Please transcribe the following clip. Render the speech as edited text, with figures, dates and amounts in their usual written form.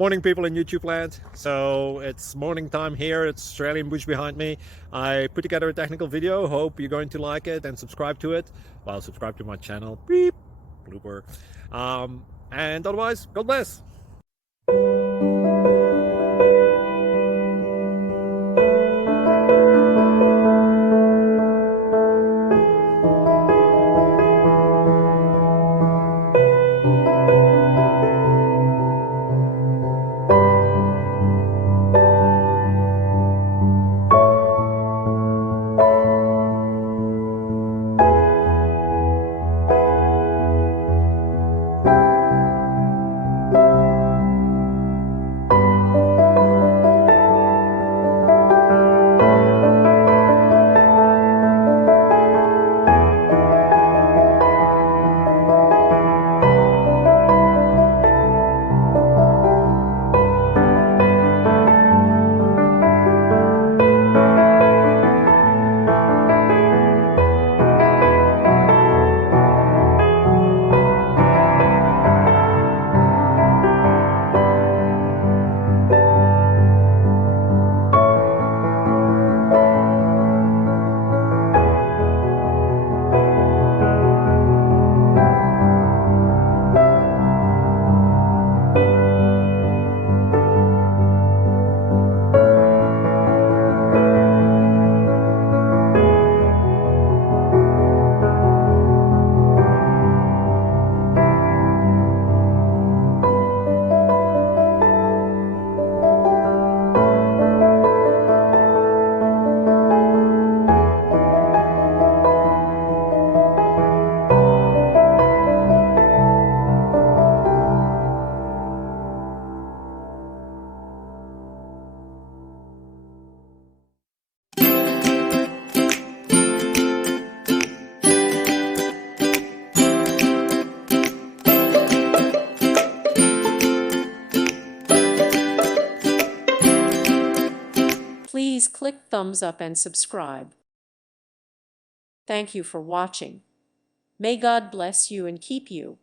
Morning, people in YouTube land. So it's morning time here. It's Australian bush behind me. I put together a technical video. Hope you're going to like it and subscribe to it. Well, subscribe to my channel. Beep, blooper. And otherwise, God bless. Please click thumbs up and subscribe. Thank you for watching. May God bless you and keep you.